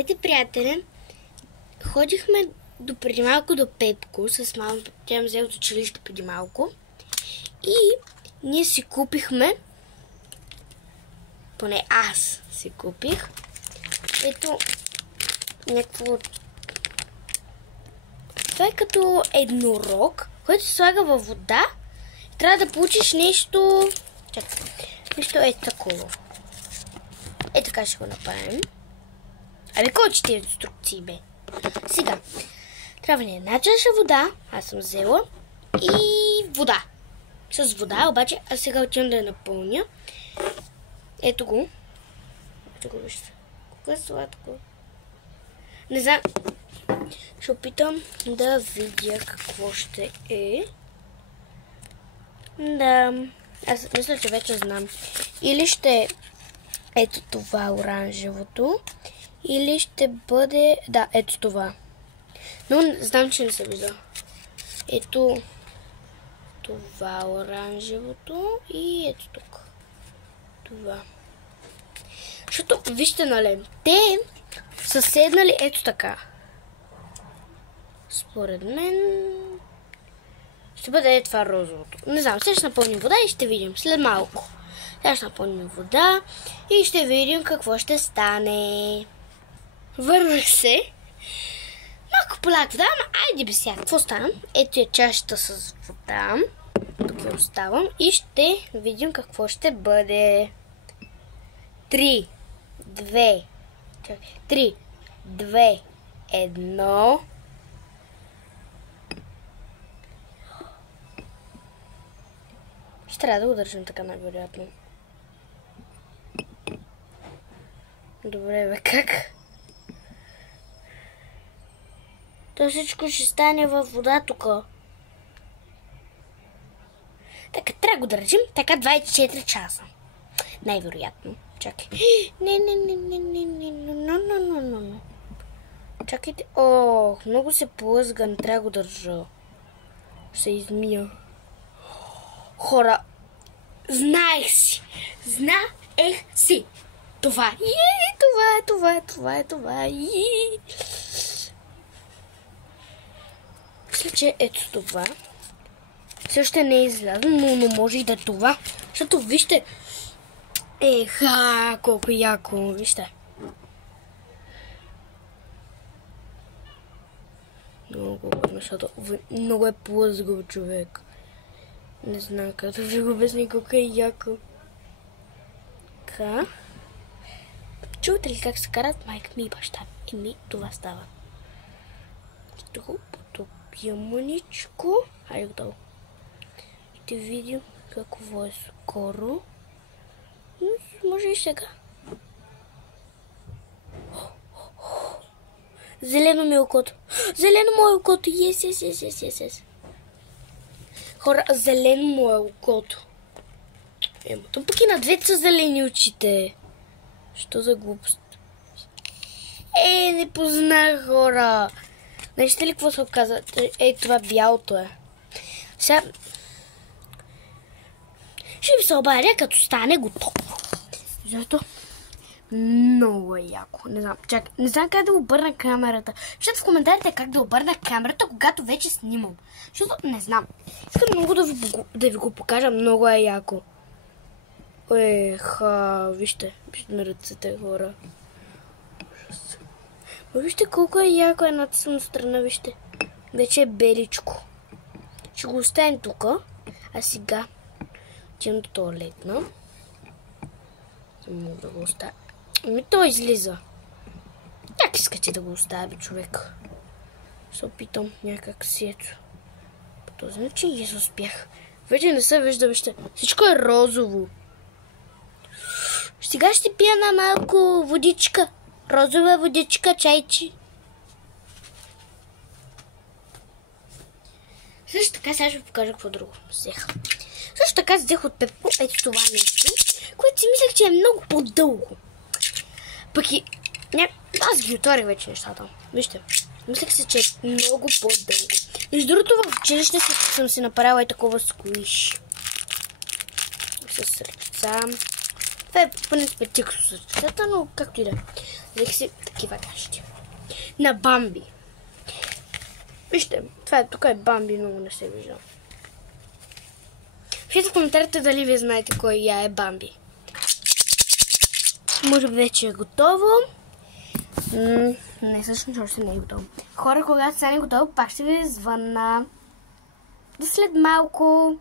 Здравейте, приятели! Ходихме преди малко до Пепко с мама. Тя ме взе от училище преди малко. И ние си купихме, поне аз си купих, ето някакво... Това е като еднорог, който се слага във вода и трябва да получиш нещо... Чакай, нещо е такова. Е така ще го направим. Абе, кой че тези инструкции, бе? Сега, трябва ни една чаша вода, аз съм взела, и вода. С вода, обаче, аз сега отивам да я напълня. Ето го. Ето го, вижте. Колко е сладко. Не знам. Ще опитам да видя какво ще е. Да. Аз мисля, че вече знам. Или ще ето това оранжевото. Или ще бъде... Да, ето това. Но знам, че не се вижда. Ето това оранжевото и ето тук. Това. Защото, вижте, нали, те са седнали ето така. Според мен ще бъде това розовото. Не знам, сега ще напълним вода и ще видим след малко. Сега ще напълним вода и ще видим какво ще стане. Върнах се. Малко полях вода, ама айде бе сега. Какво стана? Ето е чашата с вода. Тук я оставам и ще видим какво ще бъде. 3, 2, 1. Ще трябва да го държим така най-вероятно. Добре, бе, как? То всичко ще стане във вода тук. Така, трябва да го държим така 24 часа. Най-вероятно. Чакай. Не. Чакайте. Ох, много се плъзга, не трябва да го държа. Ще се измия. Хора, знаех си. Това. Това. Мисля, че ето това. Все още не е излязло, но може и да е това. Защото вижте. Еха, колко яко. Вижте. Много годно, защото много е плъзгав човек. Не знам как да ви го обясня колко е яко. Така. Чувате ли как се карат майка ми и баща ми? Това става. Ще го потопя мъничко. Хайде готово. Ще видим какво е скоро. Може и сега. Зелено ми е окото. Зелено му е окото. Yes. Хора, зелено му е окото. Ето пък и на двете са зелени очите. Що за глупост? Не познах, хора. Знаете ли какво се оказа? Това бялото е. Сега ще ви се обадя, като стане готово. Защото много е яко. Не знам, не знам как да обърна камерата. Защото в коментарите как да обърна камерата, когато вече снимам. Защото не знам. Искам много да ви го покажа. Много е яко. Вижте на ръцете, хора. Вижте колко е яко едната съм страна, вижте. Вече е беличко. Ще го оставим тук. А сега отивам до туалетна. Мога да го оставя. Той излиза. Как искате да го оставя, човек? Се опитам някак си, ето. По този начин и успях. Вече не се вижда, вижте. Всичко е розово. Сега ще пия на малко водичка. Розова водичка, чайчи. Също така, сега ще ви покажа какво друго взех. Също така взех от Пепко ето това нещо, което си мислех, че е много по-дълго. Пък и... Аз ги отворих вече нещата. Вижте. Мислех си, че е много по-дълго. Между другото, в училище съм си направила и такова сквиш. С сърца. Това е поне спетик с сърцата, но както и да. Взех си такива кашти. На Бамби. Вижте, тук е Бамби, много не се вижда. Пишете в коментарите дали вие знаете кой я е Бамби. Може би вече е готово. Не, всъщност още не е готово. Хора, когато стане готово, пак ще ви звънна. До след малко.